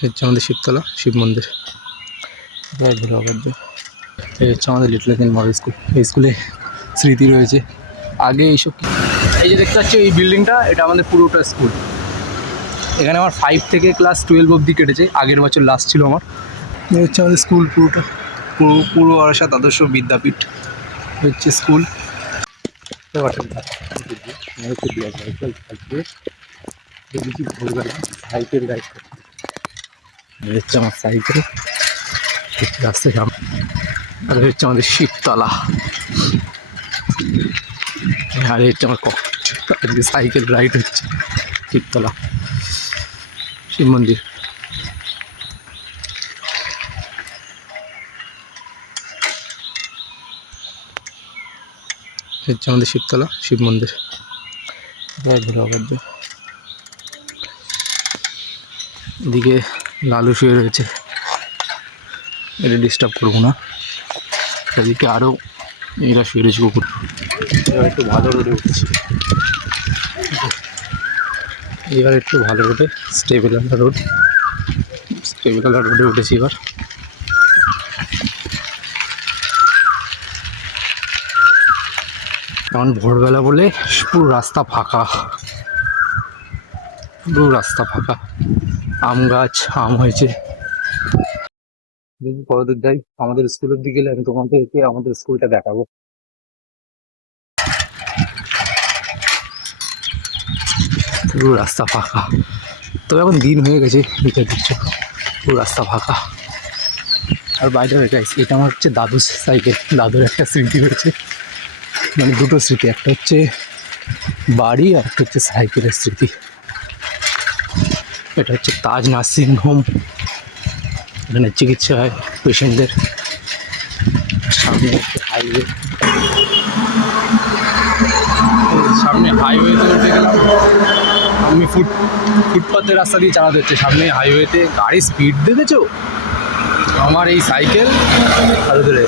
হচ্ছে আমাদের শিবতলা শিব মন্দির। এই হচ্ছে আমাদের লিটল এঞ্জেল মডেল স্কুল। এই স্কুলে স্মৃতি রয়েছে আগে এইসব। এই যে দেখতে পাচ্ছি এই বিল্ডিংটা, এটা আমাদের পুরোটা স্কুল। এখানে আমার 5 থেকে ক্লাস 12 অবধি কেটেছে, আগের বছর লাস্ট ছিল আমার। এই হচ্ছে আমাদের স্কুল পুরোটা, পূর্ব বারাসাত আদর্শ বিদ্যাপীঠ হচ্ছে স্কুল। সাইকেল রাইড হচ্ছে আমার সাইকেল রাস্তায় সামনে। আর হচ্ছে আমাদের শিবতলা, আর হচ্ছে আমার ককটেল। সাইকেল রাইড হচ্ছে শিবতলা শিব মন্দির। হচ্ছে আমাদের শিবতলা শিব মন্দির। এদিকে লালু শুয়ে রয়েছে, এটা ডিস্টার্ব করবো না। এদিকে আরও এরা শুয়ে রয়েছে কুকুর। এবার একটু ভালো রোডে উঠেছি, এবার একটু ভালো রোডে স্টেবিলালা রোডে উঠেছি এবার। এখন ভোরবেলা বলে পুরো রাস্তা ফাঁকা, আম গাছ আম হয়েছে। কতদূর যাই আমাদের স্কুলের দিকে গেলে আমি তোমাদেরকে আমাদের স্কুলটা দেখাবো। পুরো রাস্তা ফাঁকা, তবে এখন দিন হয়ে গেছে, এটা দিচ্ছ পুরো রাস্তা ফাঁকা। আর বাইরে গেছে, এটা আমার হচ্ছে দাদুর সাইকেল। দাদুর একটা স্মৃতি রয়েছে, মানে দুটো স্মৃতি, একটা হচ্ছে বাড়ি আর একটা হচ্ছে সাইকেলের স্মৃতি। এটা হচ্ছে তাজ নার্সিং হোম, এখানে চিকিৎসা হয় পেশেন্টদের। সামনে হাইওয়ে, সামনে হাইওয়েতে উঠে গেলাম আমি। ফুটপাথের রাস্তা দিয়ে চালাতে হচ্ছে, সামনে হাইওয়েতে গাড়ি স্পিড দেখেছো। আমার এই সাইকেল ভালো ধরে।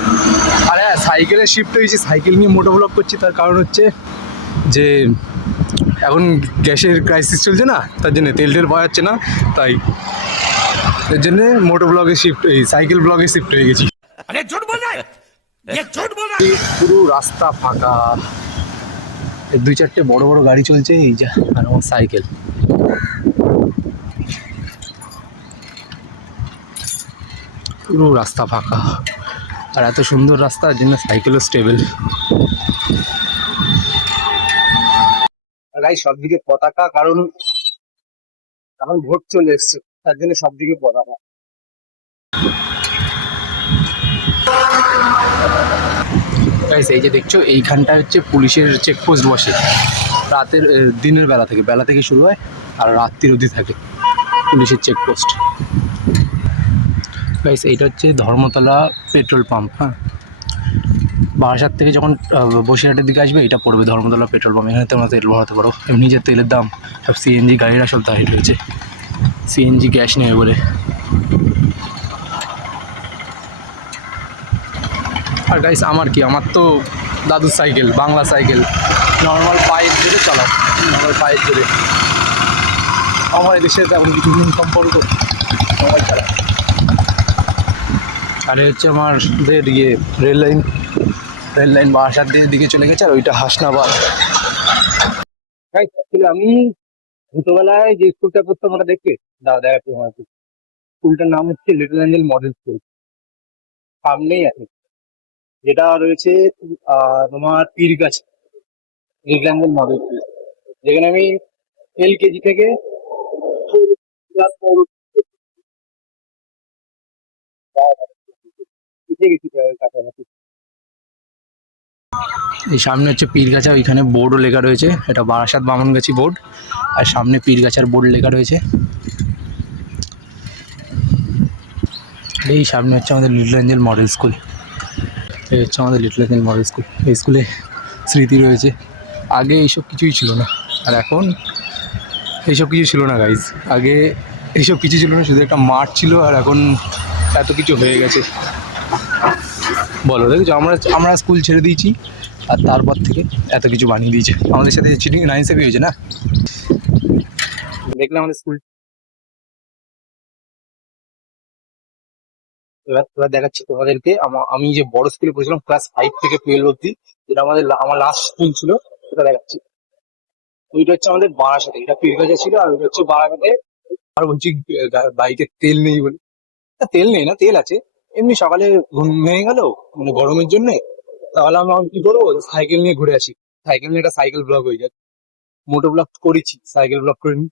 আর হ্যাঁ, সাইকেলের শিফট হয়েছি, সাইকেল নিয়ে মোটো ব্লগ করছি। তার কারণ হচ্ছে যে এখন গ্যাসের ক্রাইসিস চলছে না, তার জন্য তেল পাওয়া যাচ্ছে না, তাই এর জন্যে মোটো ব্লগে শিফট, এই সাইকেল ব্লগে শিফট হয়ে গেছি। পুরো রাস্তা ফাঁকা, 2-4টে বড় বড় গাড়ি চলছে, এই যা, আর আমার সাইকেল। পুরো রাস্তা ফাঁকা, আর এত সুন্দর রাস্তার জন্য সাইকেলও স্টেবল। সব দিকে পতাকা, কারণ এখন ভোট চলে এসছে, তার জন্য সব দিকে পতাকা। এই যে দেখছো, এইখানটা হচ্ছে পুলিশের চেকপোস্ট বসে রাতের, দিনের বেলা থেকে শুরু হয় আর রাত্রির অবধি থাকে পুলিশের চেকপোস্ট। গাইস এইটা হচ্ছে ধর্মতলা পেট্রোল পাম্প। হ্যাঁ, বারাসাত থেকে যখন বসিরহাটের দিকে আসবে, এটা পড়বে ধর্মতলা পেট্রোল পাম্প। এখানে তোমরা তেল ভরাতে পারো। এমনি যে তেলের দাম, সব সিএনজি গাড়িরা সব দাঁড়িয়ে রয়েছে, সিএনজি গ্যাস নেবে বলে। আর গাইস আমার তো দাদুর সাইকেল, বাংলা সাইকেল, নর্মাল পায়ের জোরে চালাও, আমার এদেশের তেমন কিছু সম্পর্ক মোবাইল চালা। আর হচ্ছে আমাদের রেল লাইন বারাসাত দিকে চলে গেছে, আর ওইটা হাসনাবাদ। আমি ছোটবেলায় যে স্কুলটা পড়তাম ওটা দেখতে, স্কুলটার নাম হচ্ছে লিটল এঞ্জেল মডেল স্কুল, সামনেই আছে, যেটা রয়েছে তোমার Pirgachha. Little Angel model school, যেখানে আমি LKG থেকে ক্লাস 4 কাছাকাছি। এই সামনে হচ্ছে পীরগাছা, ওইখানে বোর্ডও লেখা রয়েছে, এটা বারাসাত বামনগাছি বোর্ড, আর সামনে পীরগাছার বোর্ড লেখা রয়েছে। এই সামনে হচ্ছে আমাদের লিটল এঞ্জেল মডেল স্কুল। এই হচ্ছে আমাদের লিটল এঞ্জেল মডেল স্কুল। এই স্কুলে স্মৃতি রয়েছে, আগে এইসব কিছুই ছিল না, আর এখন এইসব কিছু ছিল না গাইজ। আগে এইসব কিছু ছিল না, শুধু একটা মাঠ ছিল, আর এখন এত কিছু হয়ে গেছে। বলো, দেখছো আমরা স্কুল ছেড়ে দিয়েছি, আর তারপর থেকে এত কিছু বানিয়ে দিয়েছে। আমাদের সাথে চিটিং নাইনসেপি হয়েছে না, দেখলে আমাদের স্কুল এবার এবার দেখাচ্ছি তোমাদেরকে আমি যে বড় স্কুলে পড়েছিলাম ক্লাস 5 থেকে 12 অব্দি, যেটা আমার লাস্ট স্কুল ছিল, সেটা দেখাচ্ছি। ওইটা হচ্ছে আমাদের বারাসাতে, এটা পীরগাছা ছিল, আর ওইটা হচ্ছে বারাসাতে। আর বলছি বাইকে তেল নেই বলে। না, তেল নেই না, তেল আছে। এমনি সকালে ঘুম ভেঙে গেল, মানে গরমের জন্য। তাহলে আমি এখন কি করবো, সাইকেল নিয়ে ঘুরে আসি। সাইকেল নিয়ে একটা সাইকেল ব্লগ হয়ে যায়। মোটো ব্লগ করেছি, সাইকেল ব্লগ করিনি।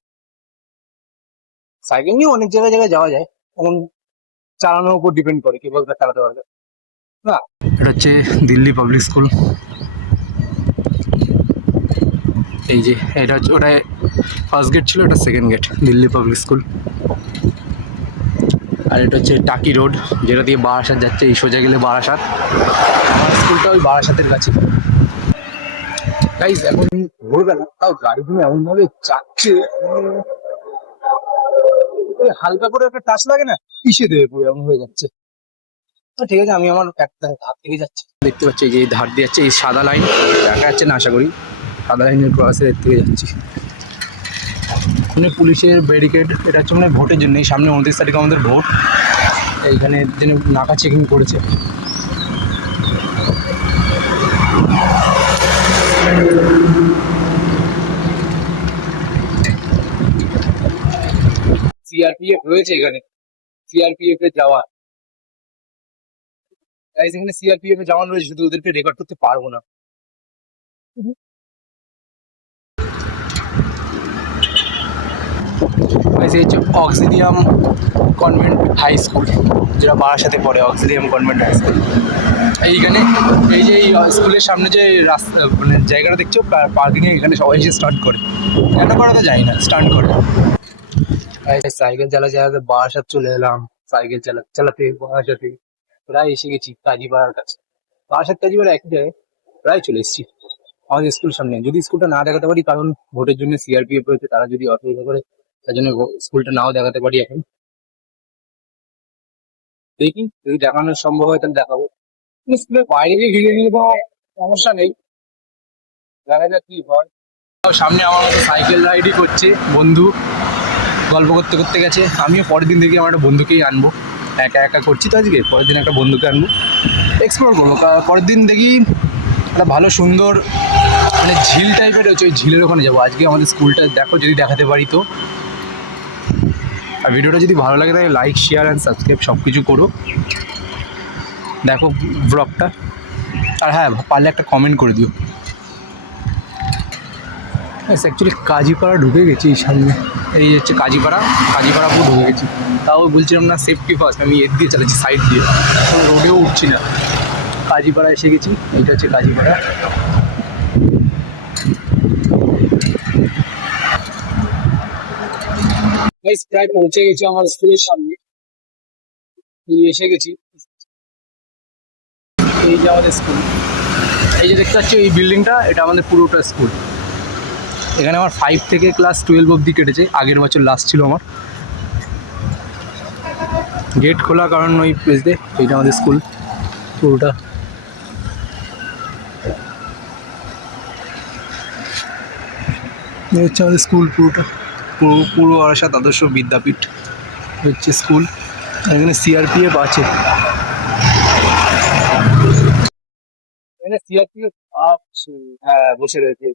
সাইকেল নিয়ে অনেক জায়গায় জায়গায় যাওয়া যায়, এখন চালানোর উপর ডিপেন্ড করে কিভাবে চালাতে পারবে। না, এটা হচ্ছে দিল্লি পাবলিক স্কুল। এই যে এটা হচ্ছে, ওটা ফার্স্ট গেট ছিল, এটা second gate, Delhi public school. আর এটা হচ্ছে টাকি রোড, যেটা দিয়ে বারাসাত যাচ্ছে। এই সোজা গেলে বারাসাত। আমার স্কুলটা ওই বারাসাতের কাছে। গাইস, এখন ভোরবেলা, তাও গাড়িগুলো এমন ভাবে যাচ্ছে, হালকা করে একটা টাচ লাগে না, পিষে দেবে পুরো, এমন হয়ে যাচ্ছে। তো ঠিক আছে, আমি আমার একটা ধার থেকে যাচ্ছি। দেখতে পাচ্ছি এই যে এই ধার দিয়ে যাচ্ছে, এই সাদা লাইন দেখা যাচ্ছে না আশা করি, সাদা লাইনের ক্রসের এর থেকে যাচ্ছি। মানে পুলিশের ব্যারিকেড, এটা হচ্ছে মানে ভোটের জন্য। এই সামনে 29 তারিখে আমাদের ভোট, এইখানে দিনে নাকা চেকিং করেছে। সিআরপিএফ রয়েছে এখানে, সিআরপিএফ এর জওয়ান। গাইস, এখানে সিআরপিএফ এর জওয়ান রয়েছে, শুধু ওদেরকে রেকর্ড করতে পারবো না। গাইস, এই হচ্ছে অক্সিলিয়াম কনভেন্ট হাই স্কুল, যেটা বারাসাতে পড়ে, অক্সিলিয়াম কনভেন্ট হাই স্কুল। এইখানে এই যে এই স্কুলের সামনে যে রাস্তা, মানে জায়গাটা দেখছো পার্কিংয়ে, এখানে সবাই এসে স্টার্ট করে। কেন করা তো যায় না, স্টার্ট করে। সাইকেল চালাতে বারাসাত চলে এলাম। সাইকেল চালাতে বারাসাতে প্রায় এসে গেছি কাজীপাড়ার কাছে। বারাসাত কাজীপাড়া একই জায়গায়, প্রায় চলে এসেছি আমাদের স্কুল সামনে। যদি স্কুলটা না দেখাতে পারি, কারণ ভোটের জন্য সিআরপিএফ রয়েছে, তারা যদি অসুবিধা করে, তার জন্য স্কুলটা নাও দেখাতে পারি এখন। দেখি যদি দেখানো সম্ভব হয় তাহলে দেখাবো। স্কুলের বাইরে গিয়ে ঘিরে নিয়ে কোনো সমস্যা নেই, দেখা যাক কি হয়। সামনে আমার মতো সাইকেল রাইডই করছে বন্ধু, গল্প করতে করতে গেছে। আমিও পরের দিন দেখি আমার একটা বন্ধুকেই আনবো, একা একা করছি তো আজকে, পরের দিন একটা বন্ধুকে আনবো, এক্সপ্লোর করবো। পরের দিন দেখি একটা ভালো সুন্দর মানে ঝিল টাইপের হচ্ছে, ওই ঝিলের ওখানে যাবো। আজকে আমাদের স্কুলটা দেখো, যদি দেখাতে পারি তো। আর ভিডিওটা যদি ভালো লাগে তাহলে লাইক, শেয়ার অ্যান্ড সাবস্ক্রাইব সব কিছু করো, দেখো ব্লগটা। আর হ্যাঁ, পারলে একটা কমেন্ট করে দিও। অ্যাকচুয়ালি কাজীপাড়া ঢুকে গেছি এই সামনে, এই হচ্ছে কাজীপাড়া পুরো ঢুকে গেছি। তাও বলছিলাম না সেফটি ফার্স্ট, আমি এর দিয়ে চালাচ্ছি, সাইড দিয়ে, রোডেও উঠছি না। কাজীপাড়া এসে গেছি, এইটা হচ্ছে কাজীপাড়া। প্রায় পৌঁছে গেছি আমার স্কুলের সামনে, এসে গেছি। এই যে আমাদের স্কুল, এই যে দেখতে পাচ্ছি এই বিল্ডিংটা, এটা আমাদের পুরোটা স্কুল। এখানে আমার 5 থেকে ক্লাস 12 অবধি কেটেছে, আগের বছর লাস্ট ছিল আমার। গেট খোলা কারণ ওই প্লেসে, এইটা আমাদের স্কুল পুরোটা। এই হচ্ছে আমাদের স্কুল পুরোটা, পুরো বারাসাত আদর্শ বিদ্যাপীঠ হচ্ছে স্কুল। এখানে সিআরপিএফ আছে, এখানে সিআরপিএফ আছে, হ্যাঁ বসে রয়েছে।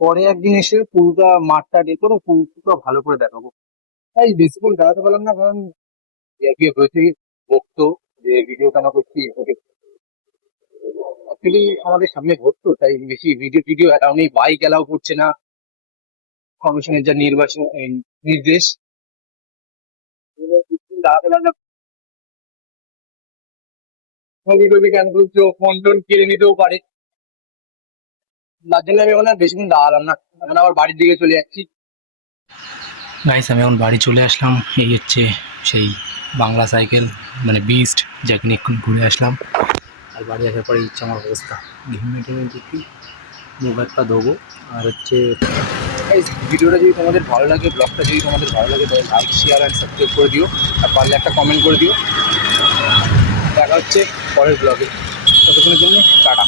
পরে একদিন এসে পুরোটা মাঠটা দেখো, পুরোটা ভালো করে দেখাবো। তাই বেশিক্ষণ দেখাতে পারলাম না, কারণ সিআরপিএফ রয়েছে, বকতো যে ভিডিও কেন করছি। অ্যাকচুয়ালি আমাদের সামনে ভোট তো, তাই বেশি ভিডিও অ্যালাউ নেই, বাইক অ্যালাউ করছে না কমিশনের যা নির্বাচন নির্দেশ। দাঁড়াতে পারলাম কেন বলছো, ফোন টোন কেড়ে নিতেও পারে, তার জন্য আমি এখন আর বেশিক্ষণ দাঁড়ালাম না, এখন আবার বাড়ির দিকে চলে যাচ্ছি। গাইস, আমি এখন বাড়ি চলে আসলাম। এই হচ্ছে সেই বাংলা সাইকেল, মানে বিস্ট, যাকে নিয়ে একটু ঘুরে আসলাম। আর বাড়ি আসার পরে ইচ্ছা আমার অবস্থা, ঘেমে দেখি মুখ হাত পা ধোবো। আর হচ্ছে ভিডিওটা যদি তোমাদের ভালো লাগে, ব্লগটা যদি তোমাদের ভালো লাগে, তাহলে লাইক, শেয়ার অ্যান্ড সাবস্ক্রাইব করে দিও। আর পারলে একটা কমেন্ট করে দিও। দেখা হচ্ছে পরের ব্লগে, ততক্ষণের জন্য টাটা।